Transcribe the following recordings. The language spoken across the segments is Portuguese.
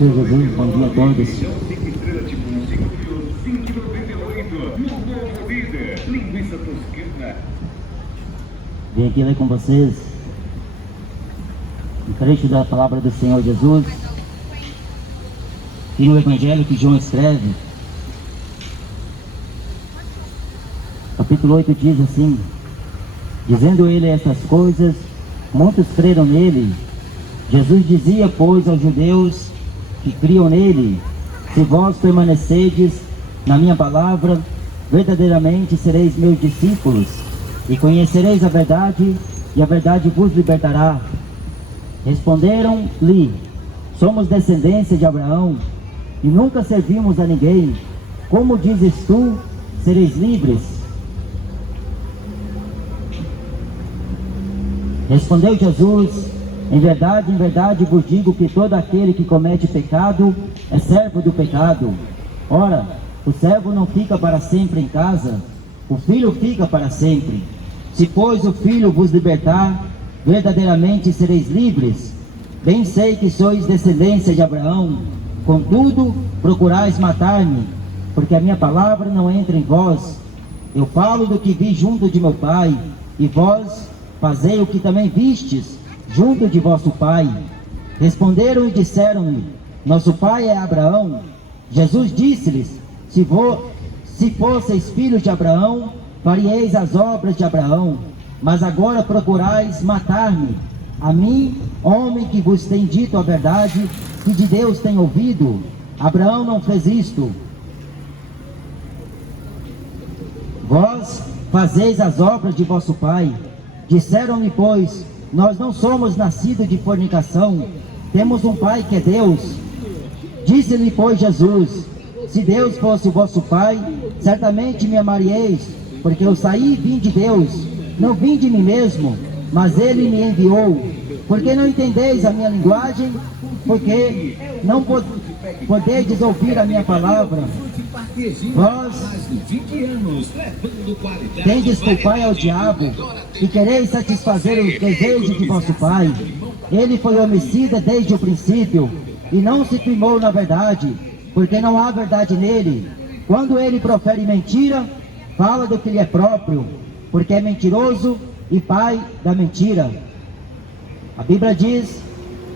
Senhor Jesus, bom dia a todos. Vim aqui ler com vocês um trecho da palavra do Senhor Jesus, e no Evangelho que João escreve, capítulo 8 diz assim: dizendo ele estas coisas, muitos creram nele. Jesus dizia, pois, aos judeus que criam nele: se vós permanecedes na minha palavra, verdadeiramente sereis meus discípulos, e conhecereis a verdade, e a verdade vos libertará. Responderam-lhe: somos descendência de Abraão, e nunca servimos a ninguém. Como dizes tu, sereis livres? Respondeu Jesus: em verdade vos digo que todo aquele que comete pecado é servo do pecado. Ora, o servo não fica para sempre em casa, o filho fica para sempre. Se, pois, o filho vos libertar, verdadeiramente sereis livres. Bem sei que sois descendência de Abraão, contudo procurais matar-me, porque a minha palavra não entra em vós. Eu falo do que vi junto de meu pai, e vós fazei o que também vistes junto de vosso pai. Responderam e disseram-lhe: nosso pai é Abraão. Jesus disse-lhes: se fosseis filhos de Abraão, faríeis as obras de Abraão. Mas agora procurais matar-me, a mim, homem que vos tem dito a verdade, que de Deus tem ouvido. Abraão não fez isto. Vós fazeis as obras de vosso pai. Disseram-lhe, pois: nós não somos nascidos de fornicação, temos um pai que é Deus. Disse-lhe, pois, Jesus: se Deus fosse o vosso pai, certamente me amaríeis, porque eu saí e vim de Deus, não vim de mim mesmo, mas ele me enviou. Porque não entendeis a minha linguagem? Porque não podeis ouvir a minha palavra? Vós tendes por pai ao diabo, e quereis satisfazer os desejos de vosso pai. Ele foi homicida desde o princípio, e não se firmou na verdade, porque não há verdade nele. Quando ele profere mentira, fala do que lhe é próprio, porque é mentiroso e pai da mentira. A Bíblia diz,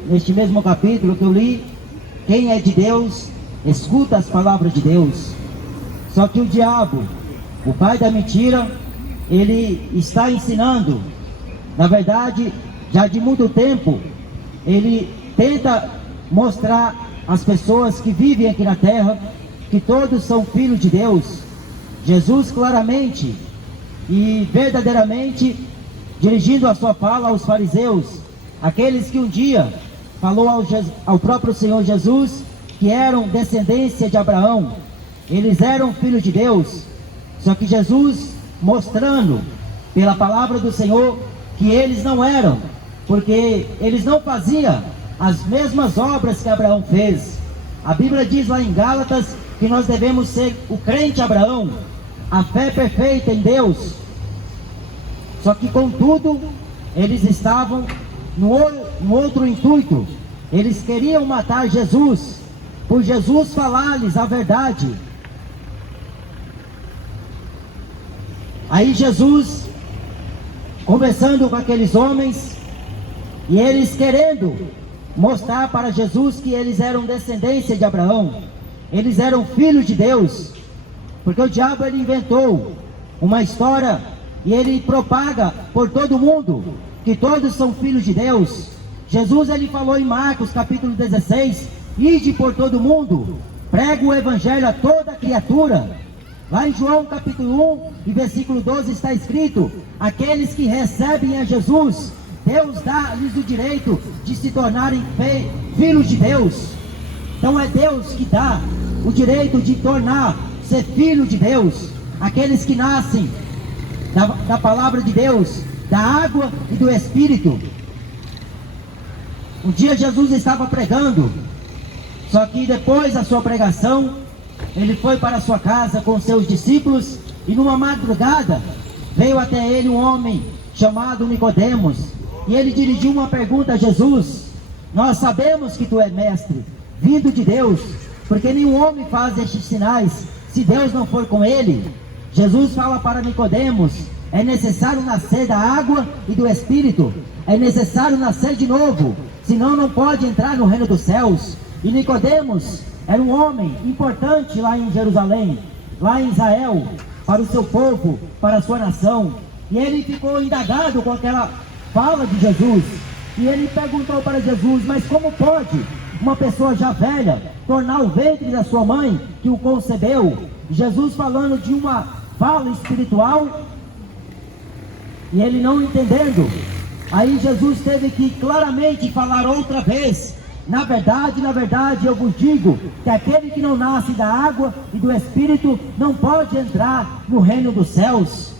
neste mesmo capítulo que eu li: quem é de Deus, escuta as palavras de Deus. Só que o diabo, o pai da mentira, ele está ensinando, na verdade, já de muito tempo, ele tenta mostrar às pessoas que vivem aqui na terra que todos são filhos de Deus. Jesus claramente e verdadeiramente dirigindo a sua fala aos fariseus, aqueles que um dia falou ao próprio Senhor Jesus que eram descendência de Abraão, eles eram filhos de Deus. Só que Jesus mostrando pela palavra do Senhor que eles não eram, porque eles não faziam as mesmas obras que Abraão fez. A Bíblia diz lá em Gálatas que nós devemos ser o crente Abraão, a fé perfeita em Deus. Só que contudo, eles estavam no outro intuito. Eles queriam matar Jesus, por Jesus falar-lhes a verdade. Aí Jesus, conversando com aqueles homens, e eles querendo mostrar para Jesus que eles eram descendência de Abraão, eles eram filhos de Deus, porque o diabo ele inventou uma história e ele propaga por todo mundo que todos são filhos de Deus. Jesus ele falou em Marcos capítulo 16: ide por todo mundo, prega o evangelho a toda criatura. Lá em João capítulo 1 e versículo 12 está escrito: aqueles que recebem a Jesus, Deus dá-lhes o direito de se tornarem filhos de Deus. Então é Deus que dá o direito de ser filho de Deus. Aqueles que nascem da palavra de Deus, da água e do Espírito. Um dia Jesus estava pregando, só que depois da sua pregação, ele foi para sua casa com seus discípulos, e numa madrugada veio até ele um homem chamado Nicodemos, e ele dirigiu uma pergunta a Jesus: nós sabemos que tu és mestre, vindo de Deus, porque nenhum homem faz estes sinais se Deus não for com ele. Jesus fala para Nicodemos: é necessário nascer da água e do Espírito, é necessário nascer de novo, senão não pode entrar no reino dos céus. E Nicodemos era um homem importante lá em Jerusalém, lá em Israel, para o seu povo, para a sua nação. E ele ficou indagado com aquela fala de Jesus, e ele perguntou para Jesus: mas como pode uma pessoa já velha tornar o ventre da sua mãe que o concebeu? Jesus falando de uma fala espiritual, e ele não entendendo. Aí Jesus teve que claramente falar outra vez: na verdade, eu vos digo que aquele que não nasce da água e do Espírito não pode entrar no reino dos céus.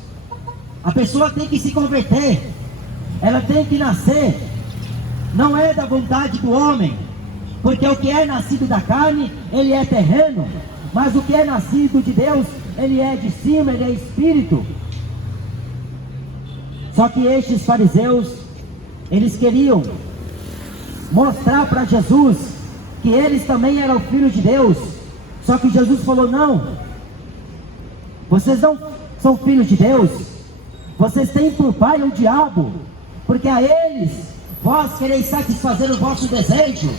A pessoa tem que se converter, ela tem que nascer, não é da vontade do homem, porque o que é nascido da carne, ele é terreno, mas o que é nascido de Deus, ele é de cima, ele é espírito. Só que estes fariseus, eles queriam mostrar para Jesus que eles também eram filhos de Deus. Só que Jesus falou: não, vocês não são filhos de Deus, vocês têm por pai o diabo, porque a eles vós quereis satisfazer o vosso desejo.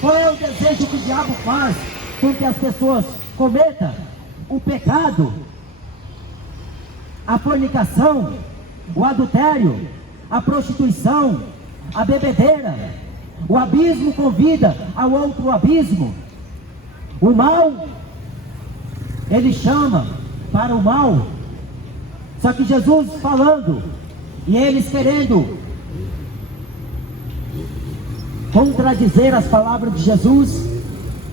Qual é o desejo que o diabo faz com que as pessoas cometam? O pecado, a fornicação, o adultério, a prostituição, a bebedeira. O abismo convida ao outro abismo. O mal, ele chama para o mal. Só que Jesus falando, e eles querendo contradizer as palavras de Jesus,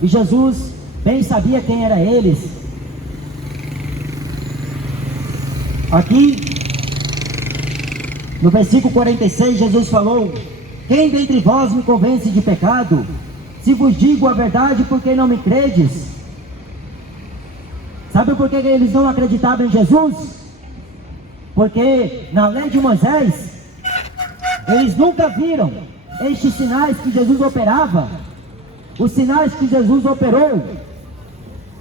e Jesus bem sabia quem era eles. Aqui no versículo 46, Jesus falou: quem dentre vós me convence de pecado? Se vos digo a verdade, por que não me credes? Sabe por que eles não acreditavam em Jesus? Porque na lei de Moisés, eles nunca viram estes sinais que Jesus operava. Os sinais que Jesus operou,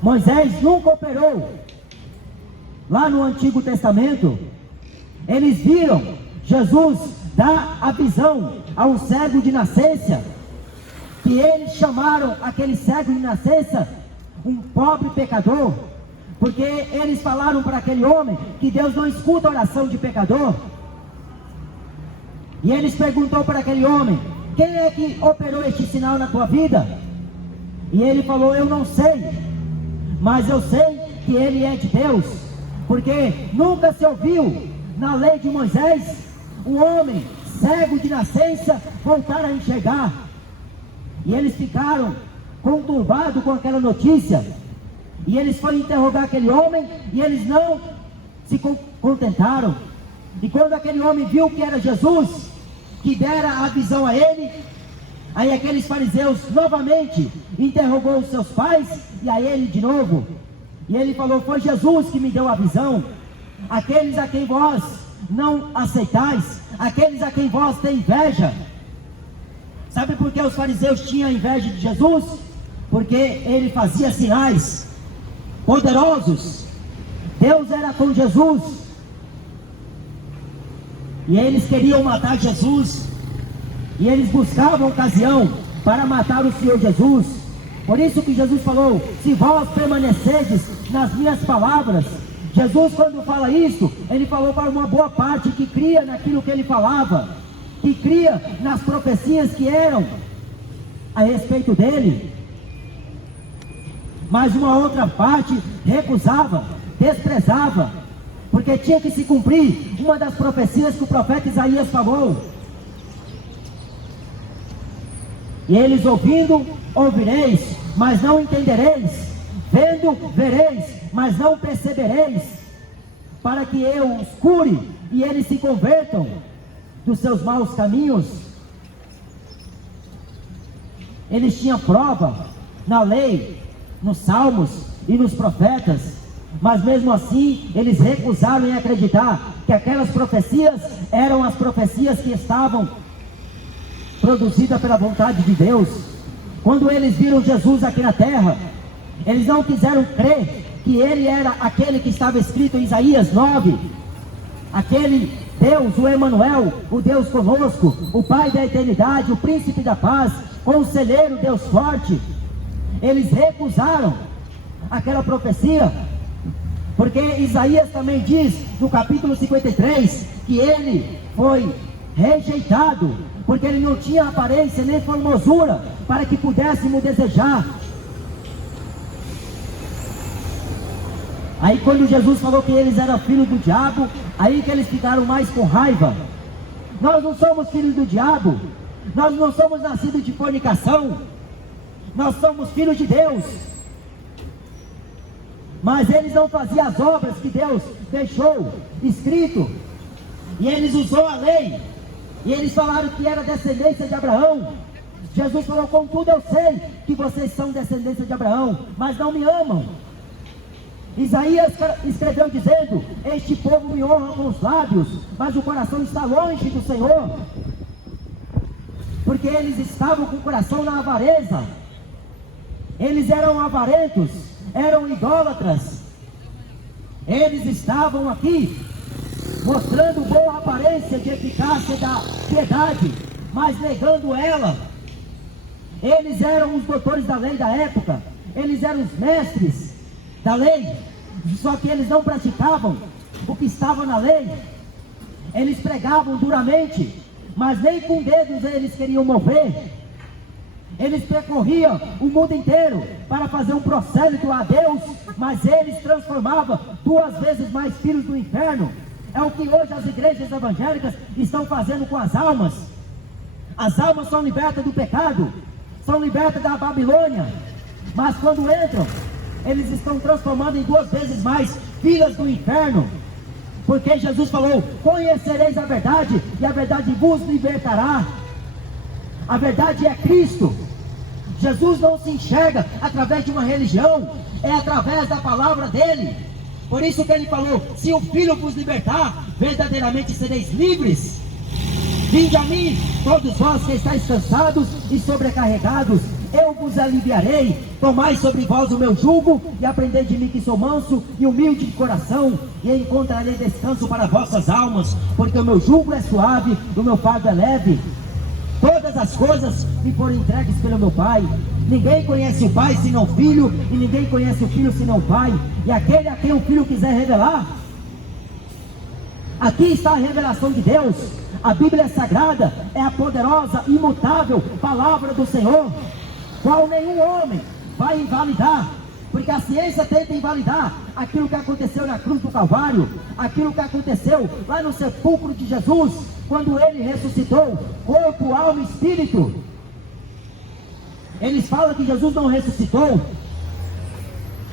Moisés nunca operou. Lá no Antigo Testamento, eles viram Jesus dar a visão a um cego de nascença, que eles chamaram aquele cego de nascença um pobre pecador, porque eles falaram para aquele homem que Deus não escuta a oração de pecador. E eles perguntou para aquele homem: quem é que operou este sinal na tua vida? E ele falou: eu não sei, mas eu sei que ele é de Deus, porque nunca se ouviu na lei de Moisés um homem cego de nascença voltar a enxergar. E eles ficaram conturbados com aquela notícia, e eles foram interrogar aquele homem, e eles não se contentaram. E quando aquele homem viu que era Jesus que dera a visão a ele, aí aqueles fariseus novamente interrogou os seus pais e a ele de novo, e ele falou: foi Jesus que me deu a visão. Aqueles a quem vós não aceitais, aqueles a quem vós tem inveja. Sabe por que os fariseus tinham inveja de Jesus? Porque ele fazia sinais poderosos. Deus era com Jesus, e eles queriam matar Jesus, e eles buscavam ocasião para matar o Senhor Jesus. Por isso que Jesus falou: se vós permanecerdes nas minhas palavras. Jesus, quando fala isso, ele falou para uma boa parte que cria naquilo que ele falava, que cria nas profecias que eram a respeito dele. Mas uma outra parte recusava, desprezava, porque tinha que se cumprir uma das profecias que o profeta Isaías falou. E eles ouvindo, ouvireis, mas não entendereis, vendo, vereis, mas não percebereis, para que eu os cure e eles se convertam dos seus maus caminhos. Eles tinham prova na lei, nos salmos e nos profetas, mas mesmo assim eles recusaram em acreditar que aquelas profecias eram as profecias que estavam produzidas pela vontade de Deus. Quando eles viram Jesus aqui na terra, eles não quiseram crer que ele era aquele que estava escrito em Isaías 9, aquele Deus, o Emanuel, o Deus conosco, o Pai da eternidade, o Príncipe da paz, Conselheiro, Deus forte. Eles recusaram aquela profecia, porque Isaías também diz no capítulo 53 que ele foi rejeitado, porque ele não tinha aparência nem formosura para que pudéssemos desejar. Aí quando Jesus falou que eles eram filhos do diabo, aí que eles ficaram mais com raiva. Nós não somos filhos do diabo, nós não somos nascidos de fornicação, nós somos filhos de Deus. Mas eles não faziam as obras que Deus deixou escrito, e eles usou a lei, e eles falaram que era descendência de Abraão. Jesus falou: contudo eu sei que vocês são descendência de Abraão, mas não me amam. Isaías escreveu dizendo: este povo me honra com os lábios, mas o coração está longe do Senhor, porque eles estavam com o coração na avareza. Eles eram avarentos, eram idólatras. Eles estavam aqui mostrando boa aparência de eficácia da piedade, mas negando ela. Eles eram os doutores da lei da época, eles eram os mestres da lei, só que eles não praticavam o que estava na lei. Eles pregavam duramente, mas nem com dedos eles queriam mover. Eles percorriam o mundo inteiro para fazer um prosélito a Deus, mas eles transformavam 2 vezes mais filhos do inferno. É o que hoje as igrejas evangélicas estão fazendo com as almas. As almas são libertas do pecado, são libertas da Babilônia, mas quando entram, eles estão transformando em 2 vezes mais filhas do inferno. Porque Jesus falou: conhecereis a verdade, e a verdade vos libertará. A verdade é Cristo. Jesus não se enxerga através de uma religião, é através da palavra dele. Por isso que ele falou: se o Filho vos libertar, verdadeiramente sereis livres. Vinde a mim, todos vós que estáis cansados e sobrecarregados, eu vos aliviarei. Tomai sobre vós o meu jugo e aprendei de mim, que sou manso e humilde de coração, e encontrarei descanso para vossas almas, porque o meu jugo é suave, o meu fardo é leve. Todas as coisas me foram entregues pelo meu Pai. Ninguém conhece o Pai senão o Filho, e ninguém conhece o Filho senão o Pai, e aquele a quem o Filho quiser revelar. Aqui está a revelação de Deus. A Bíblia Sagrada é a poderosa, imutável palavra do Senhor, qual nenhum homem vai invalidar, porque a ciência tenta invalidar aquilo que aconteceu na cruz do Calvário, aquilo que aconteceu lá no sepulcro de Jesus, quando ele ressuscitou, corpo, alma e espírito. Eles falam que Jesus não ressuscitou,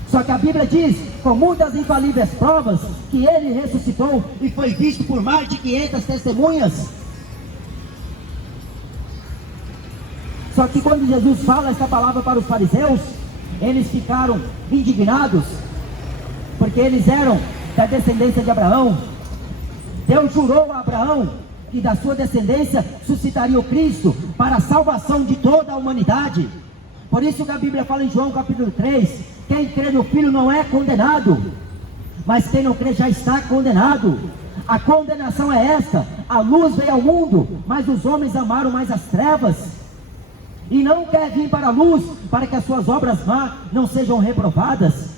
só que a Bíblia diz, com muitas infalíveis provas, que ele ressuscitou e foi visto por mais de 500 testemunhas. Só que quando Jesus fala essa palavra para os fariseus, eles ficaram indignados, porque eles eram da descendência de Abraão. Deus jurou a Abraão que da sua descendência suscitaria o Cristo para a salvação de toda a humanidade. Por isso que a Bíblia fala em João capítulo 3, quem crê no Filho não é condenado, mas quem não crê já está condenado. A condenação é esta: a luz veio ao mundo, mas os homens amaram mais as trevas, e não quer vir para a luz, para que as suas obras más não sejam reprovadas.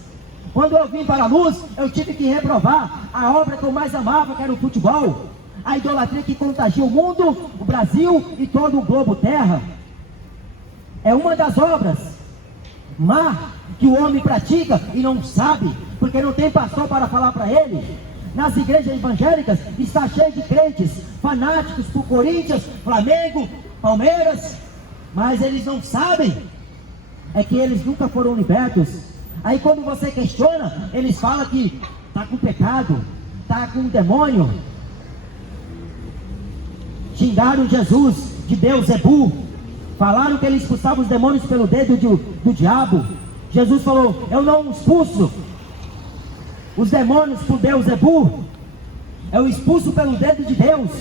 Quando eu vim para a luz, eu tive que reprovar a obra que eu mais amava, que era o futebol, a idolatria que contagia o mundo, o Brasil e todo o globo terra. É uma das obras má que o homem pratica e não sabe, porque não tem pastor para falar para ele. Nas igrejas evangélicas está cheio de crentes fanáticos por Corinthians, Flamengo, Palmeiras, mas eles não sabem é que eles nunca foram libertos. Aí quando você questiona, eles falam que está com pecado, está com um demônio. Xingaram Jesus de Beelzebul, falaram que ele expulsava os demônios pelo dedo do diabo. Jesus falou: eu não expulso os demônios por Beelzebul, eu expulso pelo dedo de Deus.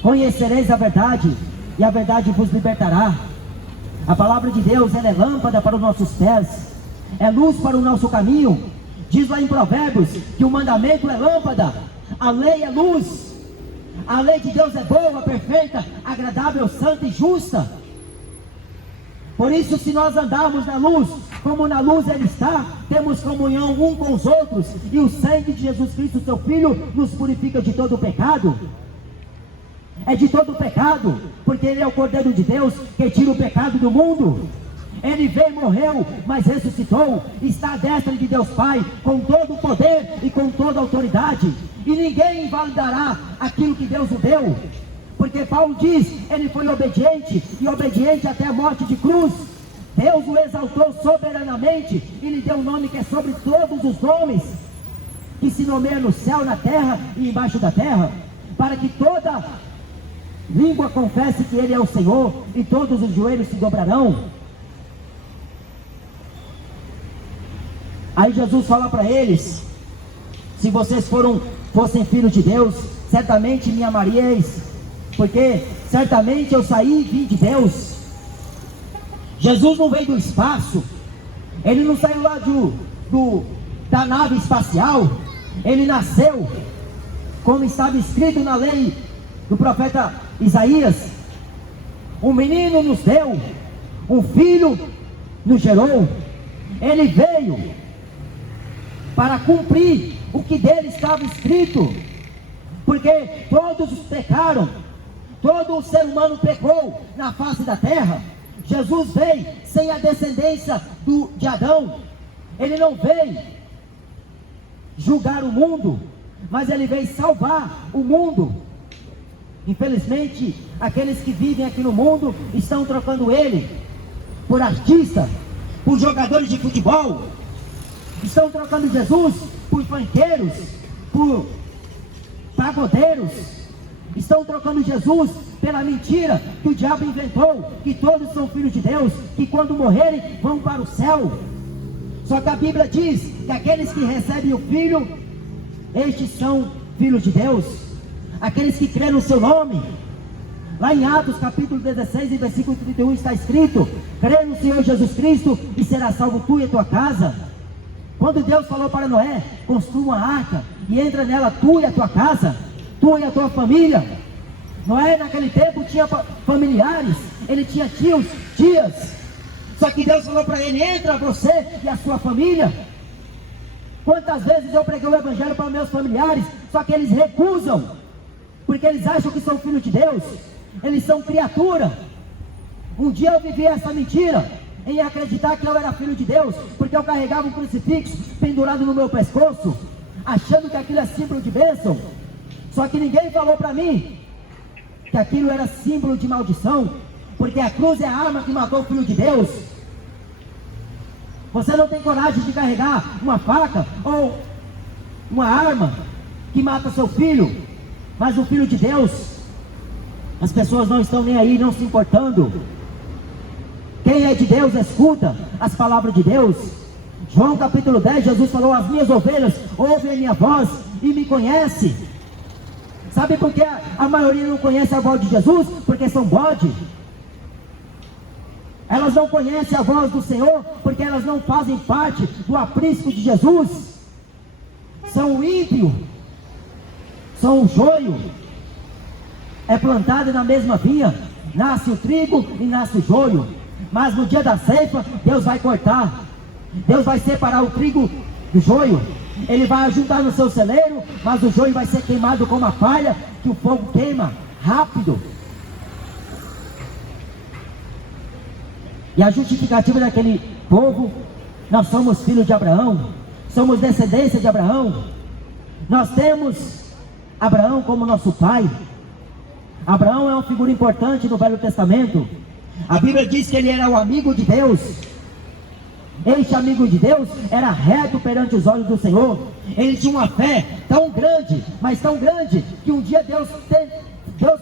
Conhecereis a verdade, e a verdade vos libertará. A palavra de Deus, ela é lâmpada para os nossos pés, é luz para o nosso caminho. Diz lá em Provérbios que o mandamento é lâmpada, a lei é luz. A lei de Deus é boa, perfeita, agradável, santa e justa. Por isso, se nós andarmos na luz, como na luz Ele está, temos comunhão um com os outros, e o sangue de Jesus Cristo, seu Filho, nos purifica de todo o pecado. É de todo o pecado, porque Ele é o Cordeiro de Deus, que tira o pecado do mundo. Ele veio, morreu, mas ressuscitou, está à destra de Deus Pai, com todo o poder e com toda a autoridade, e ninguém invalidará aquilo que Deus o deu, porque Paulo diz, ele foi obediente, e obediente até a morte de cruz. Deus o exaltou soberanamente, e lhe deu um nome que é sobre todos os nomes, que se nomeia no céu, na terra e embaixo da terra, para que toda língua confesse que Ele é o Senhor, e todos os joelhos se dobrarão. Aí Jesus fala para eles, se vocês fossem filhos de Deus, certamente me amaríeis, porque certamente eu saí e vim de Deus. Jesus não veio do espaço, Ele não saiu lá da nave espacial, Ele nasceu, como estava escrito na lei do profeta Isaías, um menino nos deu, um filho nos gerou. Ele veio para cumprir o que dele estava escrito, porque todos pecaram, todo o ser humano pecou na face da terra. Jesus veio sem a descendência de Adão, Ele não veio julgar o mundo, mas Ele veio salvar o mundo. Infelizmente, aqueles que vivem aqui no mundo estão trocando Ele por artista, por jogadores de futebol, estão trocando Jesus por banqueiros, por pagodeiros, estão trocando Jesus pela mentira que o diabo inventou, que todos são filhos de Deus, que quando morrerem vão para o céu. Só que a Bíblia diz que aqueles que recebem o Filho, estes são filhos de Deus, aqueles que creem no seu nome. Lá em Atos capítulo 16 e versículo 31 está escrito, crê no Senhor Jesus Cristo e será salvo tu e a tua casa. Quando Deus falou para Noé, construa uma arca e entra nela tu e a tua casa, tu e a tua família. Noé naquele tempo tinha familiares, ele tinha tios, tias, só que Deus falou para ele, entra você e a sua família. Quantas vezes eu preguei o evangelho para meus familiares, só que eles recusam, porque eles acham que são filhos de Deus, eles são criatura. Um dia eu vivi essa mentira, em acreditar que eu era filho de Deus, porque eu carregava um crucifixo pendurado no meu pescoço, achando que aquilo é símbolo de bênção. Só que ninguém falou para mim que aquilo era símbolo de maldição, porque a cruz é a arma que matou o Filho de Deus. Você não tem coragem de carregar uma faca ou uma arma que mata seu filho, mas o Filho de Deus, as pessoas não estão nem aí, não se importando. Quem é de Deus escuta as palavras de Deus. João capítulo 10, Jesus falou, as minhas ovelhas ouvem a minha voz e me conhecem. Sabe por que a maioria não conhece a voz de Jesus? Porque são bode. Elas não conhecem a voz do Senhor, porque elas não fazem parte do aprisco de Jesus. São o ímpio, são o joio. É plantado na mesma vinha, nasce o trigo e nasce o joio. Mas no dia da ceifa, Deus vai cortar, Deus vai separar o trigo do joio. Ele vai ajuntar no seu celeiro, mas o joio vai ser queimado como a palha, que o fogo queima rápido. E a justificativa daquele povo, nós somos filhos de Abraão, somos descendência de Abraão, nós temos Abraão como nosso pai. Abraão é uma figura importante no Velho Testamento. A Bíblia diz que ele era o amigo de Deus. Este amigo de Deus era reto perante os olhos do Senhor. Ele tinha uma fé tão grande, mas tão grande, que um dia Deus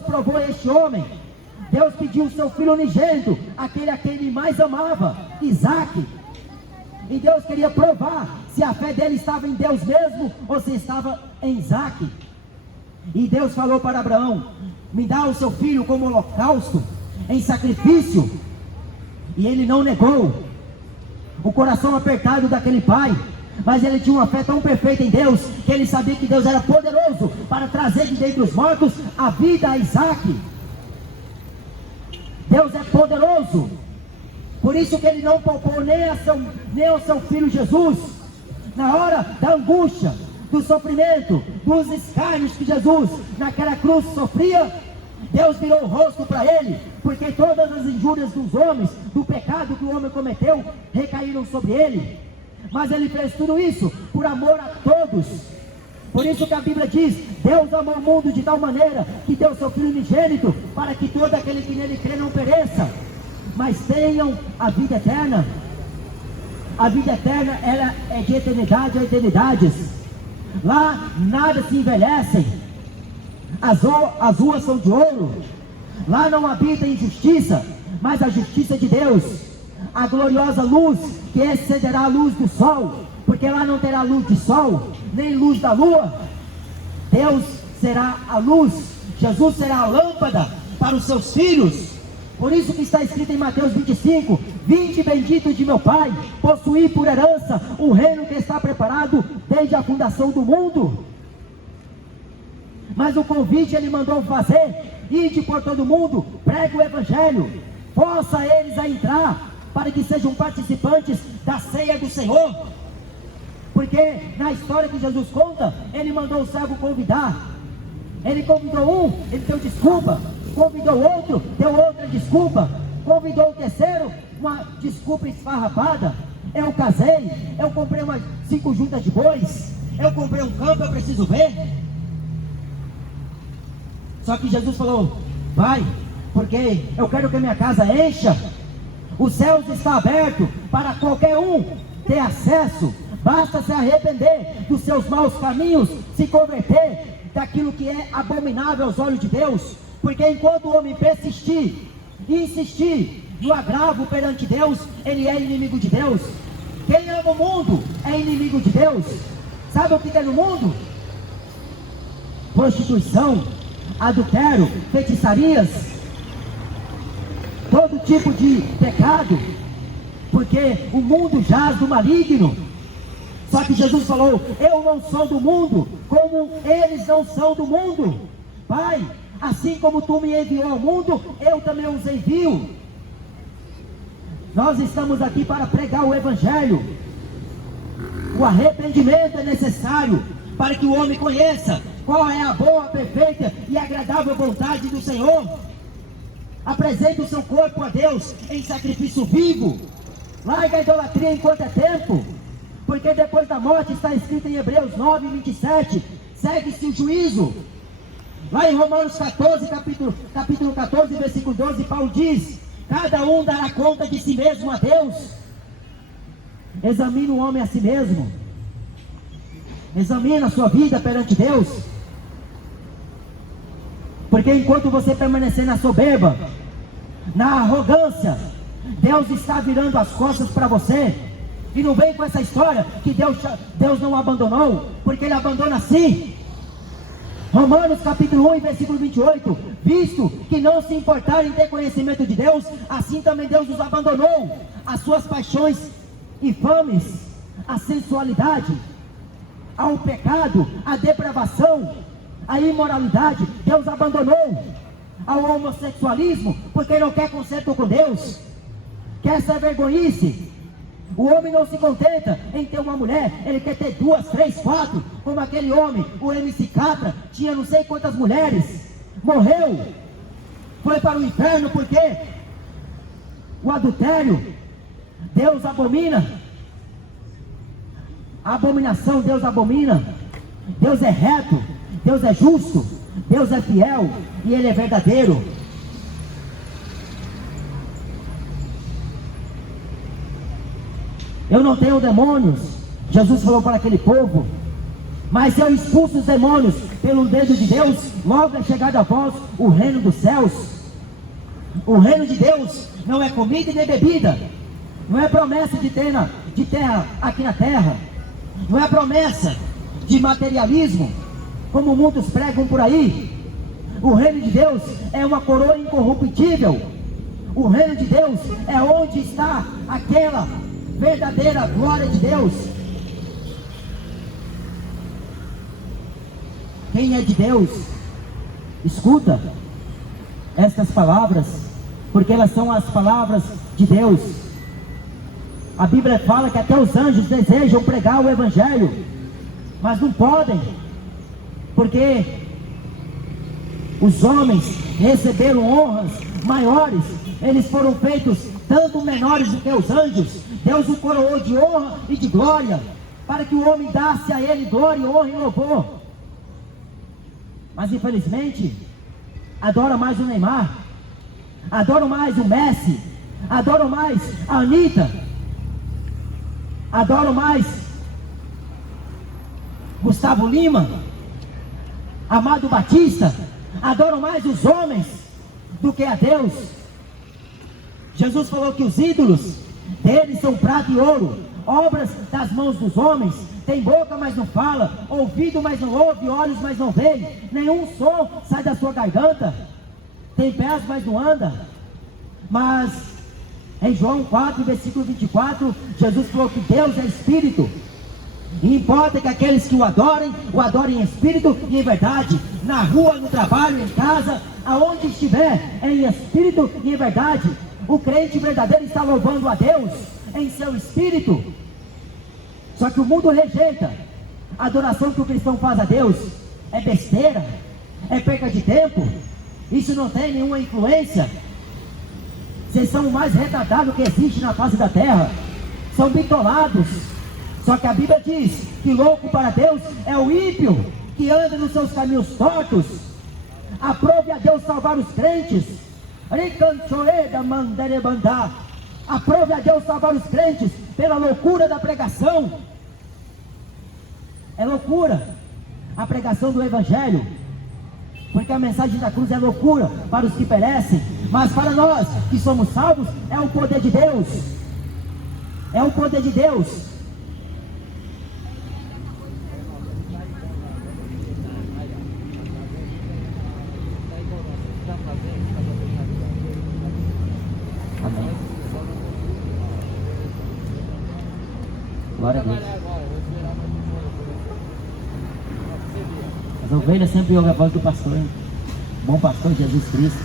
provou a este homem. Deus pediu o seu filho unigênito, aquele a quem ele mais amava, Isaque. E Deus queria provar se a fé dele estava em Deus mesmo, ou se estava em Isaque. E Deus falou para Abraão, me dá o seu filho como holocausto. em sacrifício, e ele não negou. O coração apertado daquele pai, mas ele tinha uma fé tão perfeita em Deus, que ele sabia que Deus era poderoso para trazer de dentre os mortos a vida a Isaac. Deus é poderoso, por isso que ele não poupou nem ao seu filho Jesus. Na hora da angústia, do sofrimento, dos escárnios que Jesus naquela cruz sofria, Deus virou o rosto para ele, porque todas as injúrias dos homens, do pecado que o homem cometeu, recaíram sobre ele. Mas ele fez tudo isso por amor a todos. Por isso que a Bíblia diz: Deus amou o mundo de tal maneira que deu seu Filho unigênito, para que todo aquele que nele crê não pereça, mas tenham a vida eterna. A vida eterna, ela é de eternidade a eternidades. Lá nada se envelhece, as ruas são de ouro. Lá não habita injustiça, mas a justiça de Deus, a gloriosa luz que excederá a luz do sol, porque lá não terá luz de sol, nem luz da lua. Deus será a luz, Jesus será a lâmpada para os seus filhos. Por isso que está escrito em Mateus 25: vinde benditos de meu Pai, possuí por herança um reino que está preparado desde a fundação do mundo. Mas o convite ele mandou fazer: ide por todo o mundo, pregue o Evangelho, força eles a entrar, para que sejam participantes da ceia do Senhor. Porque na história que Jesus conta, ele mandou o servo convidar. Ele convidou um, ele deu desculpa. Convidou outro, deu outra desculpa. Convidou o terceiro, uma desculpa esfarrapada: eu casei, eu comprei umas 5 juntas de bois, eu comprei um campo, eu preciso ver. Só que Jesus falou: vai, porque eu quero que a minha casa encha. Os céus estão abertos para qualquer um ter acesso. Basta se arrepender dos seus maus caminhos, se converter daquilo que é abominável aos olhos de Deus. Porque enquanto o homem persistir e insistir no agravo perante Deus, ele é inimigo de Deus. Quem ama o mundo é inimigo de Deus. Sabe o que é no mundo? Prostituição, adultério, feitiçarias, todo tipo de pecado, porque o mundo jaz do maligno. Só que Jesus falou: eu não sou do mundo, como eles não são do mundo. Pai, assim como tu me enviou ao mundo, eu também os envio. Nós estamos aqui para pregar o Evangelho. O arrependimento é necessário para que o homem conheça qual é a boa, perfeita e agradável vontade do Senhor. Apresente o seu corpo a Deus em sacrifício vivo. Larga a idolatria enquanto é tempo, porque depois da morte, está escrito em Hebreus 9:27, segue-se o juízo. Lá em Romanos 14, capítulo 14, versículo 12, Paulo diz: cada um dará conta de si mesmo a Deus. Examine o homem a si mesmo. Examine a sua vida perante Deus. Porque enquanto você permanecer na soberba, na arrogância, Deus está virando as costas para você. E não vem com essa história que Deus não abandonou, porque Ele abandona sim. Romanos capítulo 1, versículo 28, visto que não se importaram em ter conhecimento de Deus, assim também Deus os abandonou. As suas paixões infames, a sensualidade, ao pecado, a depravação, a imoralidade, Deus abandonou. Ao homossexualismo, porque não quer conserto com Deus, quer ser vergonhice. O homem não se contenta em ter uma mulher, ele quer ter 2, 3, 4, como aquele homem, o MC Catra, tinha não sei quantas mulheres, morreu, foi para o inferno, porque o adultério, Deus abomina, a abominação Deus abomina. Deus é reto, Deus é justo, Deus é fiel e Ele é verdadeiro. Eu não tenho demônios, Jesus falou para aquele povo, mas eu expulso os demônios pelo dedo de Deus, logo é chegado a vós o reino dos céus. O reino de Deus não é comida e nem bebida, não é promessa de terra aqui na terra, não é promessa de materialismo, como muitos pregam por aí. O reino de Deus é uma coroa incorruptível, O reino de Deus é onde está aquela verdadeira glória de Deus. Quem é de Deus, escuta estas palavras, porque elas são as palavras de Deus. A Bíblia fala que até os anjos desejam pregar o Evangelho, mas não podem, porque os homens receberam honras maiores, eles foram feitos tanto menores do que os anjos. Deus o coroou de honra e de glória, para que o homem dasse a ele glória, honra e louvor. Mas infelizmente, adora mais o Neymar, adora mais o Messi, adora mais a Anitta, adora mais Gustavo Lima, Amado Batista, adoram mais os homens do que a Deus. Jesus falou que os ídolos deles são prata e ouro, obras das mãos dos homens. Tem boca, mas não fala, ouvido, mas não ouve, olhos, mas não vê, nenhum som sai da sua garganta, tem pés, mas não anda. Mas em João 4, versículo 24, Jesus falou que Deus é Espírito, e importa que aqueles que o adorem em Espírito e em verdade, na rua, no trabalho, em casa, aonde estiver, em Espírito e em verdade. O crente verdadeiro está louvando a Deus em seu Espírito. Só que o mundo rejeita. A adoração que o cristão faz a Deus é besteira, é perca de tempo, isso não tem nenhuma influência. Vocês são o mais retardado que existe na face da terra, são bitolados. Só que a Bíblia diz que louco para Deus é o ímpio, que anda nos seus caminhos tortos. Aprove a Deus salvar os crentes. Aprove a Deus salvar os crentes pela loucura da pregação. É loucura a pregação do Evangelho, porque a mensagem da cruz é loucura para os que perecem, mas para nós que somos salvos é o poder de Deus. É o poder de Deus. Amém. Glória a Deus. As ovelhas sempre ouvem a voz do pastor, hein? Bom pastor Jesus Cristo.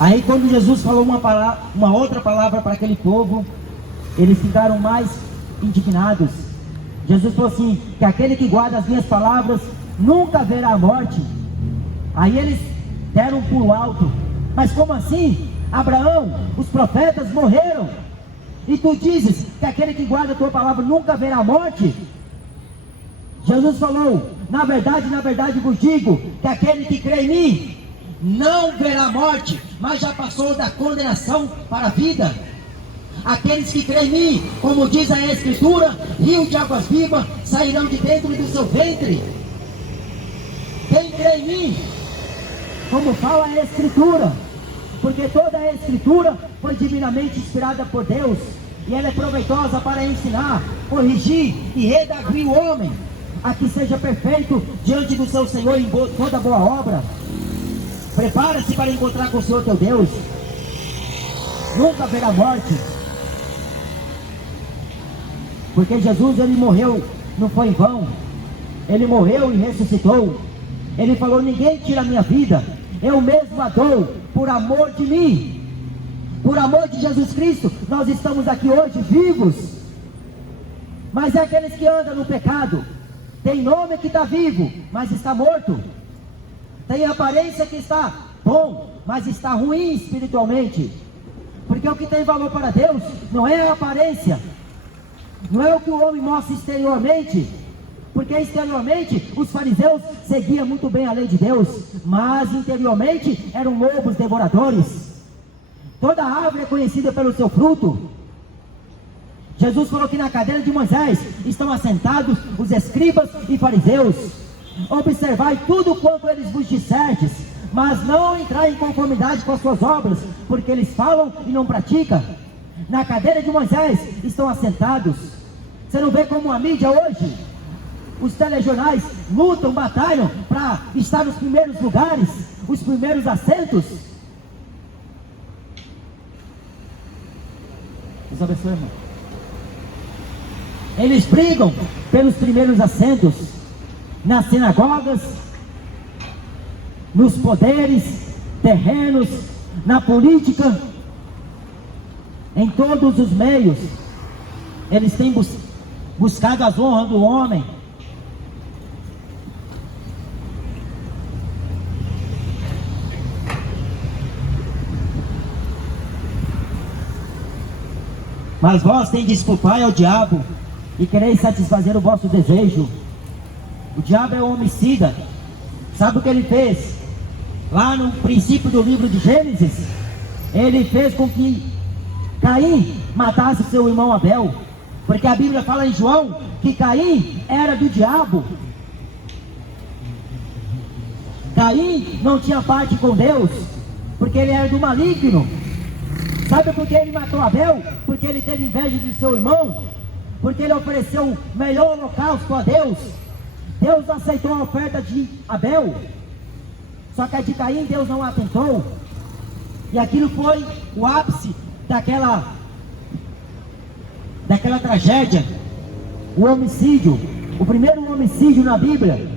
Aí quando Jesus falou uma outra palavra para aquele povo, eles ficaram mais indignados. Jesus falou assim, que aquele que guarda as minhas palavras nunca verá a morte. Aí eles deram um pulo alto. Mas como assim? Abraão, os profetas morreram, e tu dizes que aquele que guarda a tua palavra nunca verá a morte? Jesus falou, na verdade vos digo, que aquele que crê em mim não verá a morte, mas já passou da condenação para a vida. Aqueles que creem em mim, como diz a Escritura, rio de águas vivas sairão de dentro do seu ventre. Quem crê em mim, como fala a Escritura, porque toda a Escritura foi divinamente inspirada por Deus, e ela é proveitosa para ensinar, corrigir e redarguir o homem, a que seja perfeito diante do seu Senhor em toda boa obra. Prepara-se para encontrar com o Senhor teu Deus. Nunca haverá morte, porque Jesus, ele morreu, não foi em vão. Ele morreu e ressuscitou. Ele falou, ninguém tira a minha vida, eu mesmo a dou, por amor de mim. Por amor de Jesus Cristo, nós estamos aqui hoje vivos. Mas é aqueles que andam no pecado, tem nome que está vivo, mas está morto. Tem aparência que está bom, mas está ruim espiritualmente. Porque o que tem valor para Deus não é a aparência, não é o que o homem mostra exteriormente. Porque exteriormente os fariseus seguiam muito bem a lei de Deus, mas interiormente eram lobos devoradores. Toda árvore é conhecida pelo seu fruto. Jesus falou que na cadeira de Moisés estão assentados os escribas e fariseus. Observai tudo quanto eles vos disserdes, mas não entrai em conformidade com as suas obras, porque eles falam e não praticam. Na cadeira de Moisés estão assentados. Você não vê como a mídia hoje Os telejornais lutam, batalham para estar nos primeiros lugares, os primeiros assentos. Deus abençoe, irmão. Eles brigam pelos primeiros assentos nas sinagogas, nos poderes terrenos, na política, em todos os meios. Eles têm buscado as honras do homem. Mas vós tendes por pai ao diabo, e quereis satisfazer o vosso desejo. O diabo é um homicida. Sabe o que ele fez? Lá no princípio do livro de Gênesis, ele fez com que Caim matasse seu irmão Abel, porque a Bíblia fala em João que Caim era do diabo. Caim não tinha parte com Deus, porque ele era do maligno. Sabe por que ele matou Abel? Porque ele teve inveja de seu irmão, porque ele ofereceu o melhor holocausto a Deus. Deus aceitou a oferta de Abel, só que a de Caim Deus não atentou. E aquilo foi o ápice daquela tragédia, o homicídio, o primeiro homicídio na Bíblia.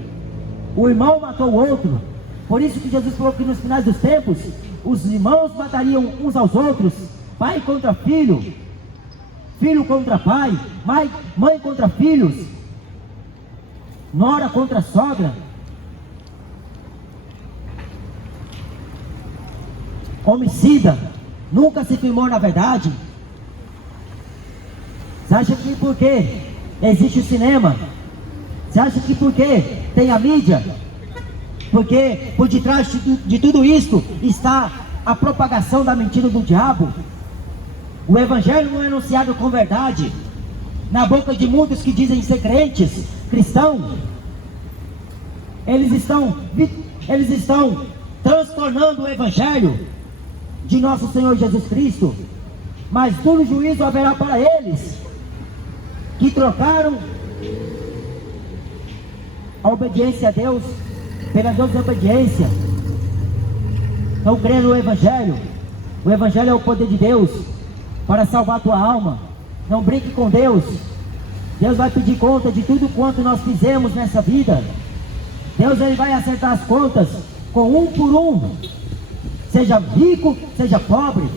O irmão matou o outro. Por isso que Jesus falou que nos finais dos tempos os irmãos matariam uns aos outros, pai contra filho, filho contra pai, mãe contra filhos, nora contra sogra. Homicida nunca se firmou na verdade. Você acha que porque existe o cinema, você acha que porque tem a mídia, porque por detrás de tudo isso está a propagação da mentira do diabo? O evangelho não é anunciado com verdade na boca de muitos que dizem ser crentes, cristãos. Eles estão transtornando o evangelho de nosso Senhor Jesus Cristo. Mas duro juízo haverá para eles que trocaram a obediência a Deus pela desobediência. Não crê no Evangelho. O Evangelho é o poder de Deus para salvar a tua alma. Não brinque com Deus. Deus vai pedir conta de tudo quanto nós fizemos nessa vida. Deus ele vai acertar as contas com um por um, seja rico, seja pobre.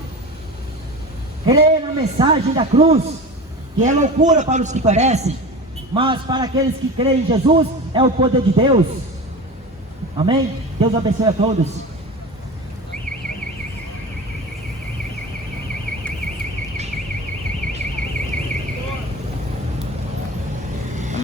Crê na mensagem da cruz, que é loucura para os que perecem, mas para aqueles que creem em Jesus é o poder de Deus. Amém? Deus abençoe a todos.